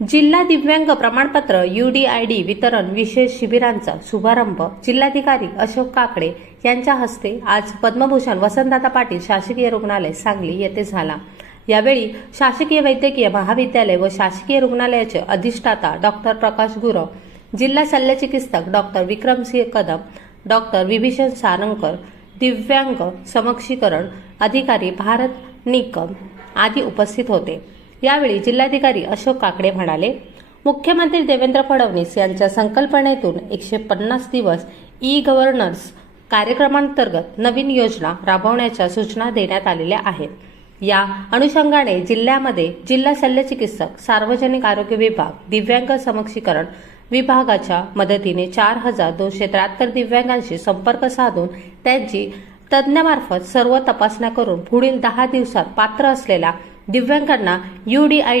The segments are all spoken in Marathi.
जिल्हा दिव्यांग प्रमाणपत्र डी वितरण विशेष शिबिरांचा शुभारंभ जिल्हाधिकारी अशोक काकडे यांच्या हस्ते आज पद्मभूषण वसंतदादा पाटील शासकीय रुग्णालय सांगली येथे झाला. यावेळी शासकीय वैद्यकीय महाविद्यालय व शासकीय रुग्णालयाचे अधिष्ठाता डॉक्टर प्रकाश गुरव जिल्हा शल्यचिकित्सक डॉक्टर विक्रमसिंह कदम डॉक्टर विभीषण सारंगकर दिव्यांग समक्षीकरण अधिकारी भारत निकम आदी उपस्थित होते. यावेळी जिल्हाधिकारी अशोक काकडे म्हणाले मुख्यमंत्री देवेंद्र फडणवीस यांच्या संकल्पनेतून एकशे पन्नास दिवस ई गव्हर्नन्स कार्यक्रमांतर्गत नवीन योजना राबवण्याच्या सूचना देण्यात आलेल्या आहेत. या अनुषंगाने जिल्ह्यामध्ये जिल्हा शल्यचिकित्सक सार्वजनिक आरोग्य विभाग दिव्यांग समक्षीकरण विभागाच्या मदतीने चार हजार दोनशे त्र्याहत्तर दिव्यांगांशी संपर्क साधून त्यांची तज्ज्ञामार्फत सर्व तपासण्या करून पुढील दहा दिवसात पात्र असलेल्या दिव्यांगांना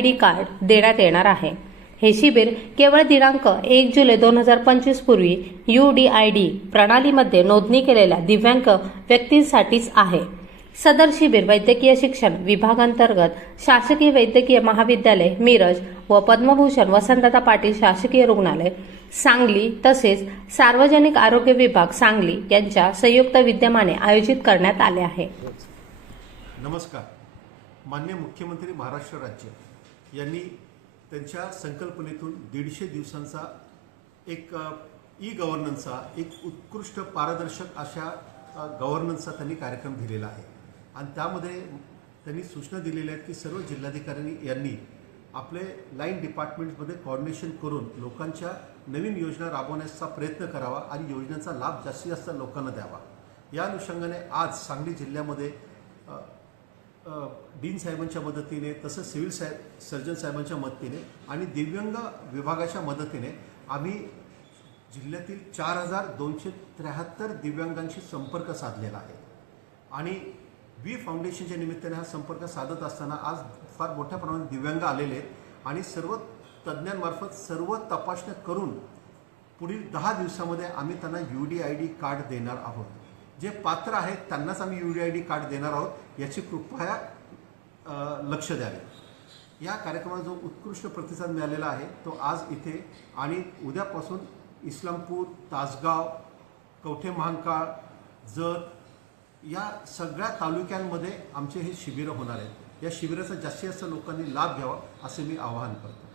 डी कार्ड देण्यात येणार आहे. हे शिबिर केवळ दिनांक एक जुलै दोन हजार पंचवीस पूर्वी डी प्रणालीमध्ये नोंदणी केलेल्या दिव्यांग व्यक्तींसाठीच आहे. सदर शिबिर वैद्यकीय शिक्षण विभागांतर्गत शासकीय वैद्यकीय महाविद्यालय मिरज व पद्मभूषण वसंतदा पाटील शासकीय रुग्णालय सांगली तसेच सार्वजनिक आरोग्य विभाग सांगली यांच्या संयुक्त विद्यमाने आयोजित करण्यात आले आहे. नमस्कार. मान्य मुख्यमंत्री महाराष्ट्र राज्य यांनी त्यांच्या संकल्पनेतून दीडशे दिवसांचा एक ई गव्हर्नन्सचा एक उत्कृष्ट पारदर्शक अशा गव्हर्नन्सचा त्यांनी कार्यक्रम दिलेला आहे. आणि त्यामध्ये त्यांनी सूचना दिलेल्या आहेत की सर्व जिल्हाधिकाऱ्यांनी यांनी आपले लाईन डिपार्टमेंट्समध्ये कॉर्डिनेशन करून लोकांच्या नवीन योजना राबवण्याचा प्रयत्न करावा आणि योजनेचा लाभ जास्तीत जास्त लोकांना द्यावा. या अनुषंगाने आज सांगली जिल्ह्यामध्ये डीन साहेबांच्या मदतीने तसंच सिव्हिल साहेब सर्जन साहेबांच्या मदतीने आणि दिव्यांग विभागाच्या मदतीने आम्ही जिल्ह्यातील चार हजार दोनशे त्र्याहत्तर दिव्यांगांशी संपर्क साधलेला आहे. आणि वी फाउंडेशनच्या निमित्ताने हा संपर्क साधत असताना आज फार मोठ्या प्रमाणात दिव्यांग आलेले आहेत आणि सर्व तज्ज्ञांमार्फत सर्व तपासण्या करून पुढील दहा दिवसामध्ये आम्ही त्यांना U D I D card देणार आहोत. जे पात्र आहेत त्यांनाच आम्ही U D I D card देणार आहोत याची कृपया लक्ष द्यावे. या कार्यक्रमाला जो उत्कृष्ट प्रतिसाद मिळालेला आहे तो आज इथे आणि उद्यापासून इस्लामपूर तासगाव कवठे महांकाळ जत या सगळ्या तालुक्यांमध्ये आमचे हे शिबिरं होणार आहेत. या शिबिराचा जास्तीत जास्त लोकांनी लाभ घ्यावा असे मी आवाहन करतो.